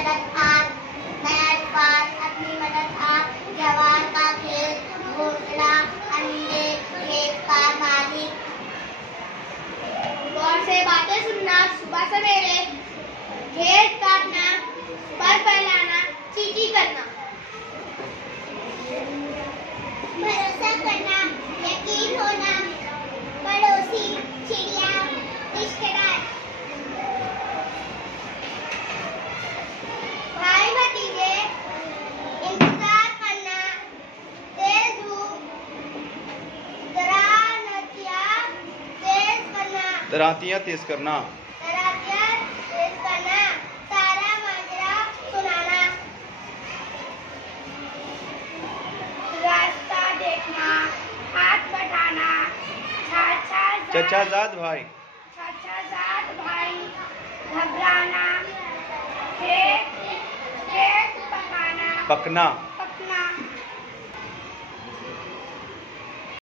मदद आप, नहर पार अपनी मदद आप, जवार का खेत, घोंसला, अंडे, खेत का मालिक। गौर से बातें सुनना, सुबह सवेरे खेत काटना, पर फैलाना, चींची करना, भरोसा करना, यकीन होना, पड़ोसी, चिड़िया, रिश्तेदार, भाई भतीजे, इंतजार करना, तेज धूप, दरातियाँ तेज करना, सारा माजरा सुनाना, रास्ता देखना, हाथ बढ़ाना, चचाजाद भाई, घबराना, खेत पकाना, पकना।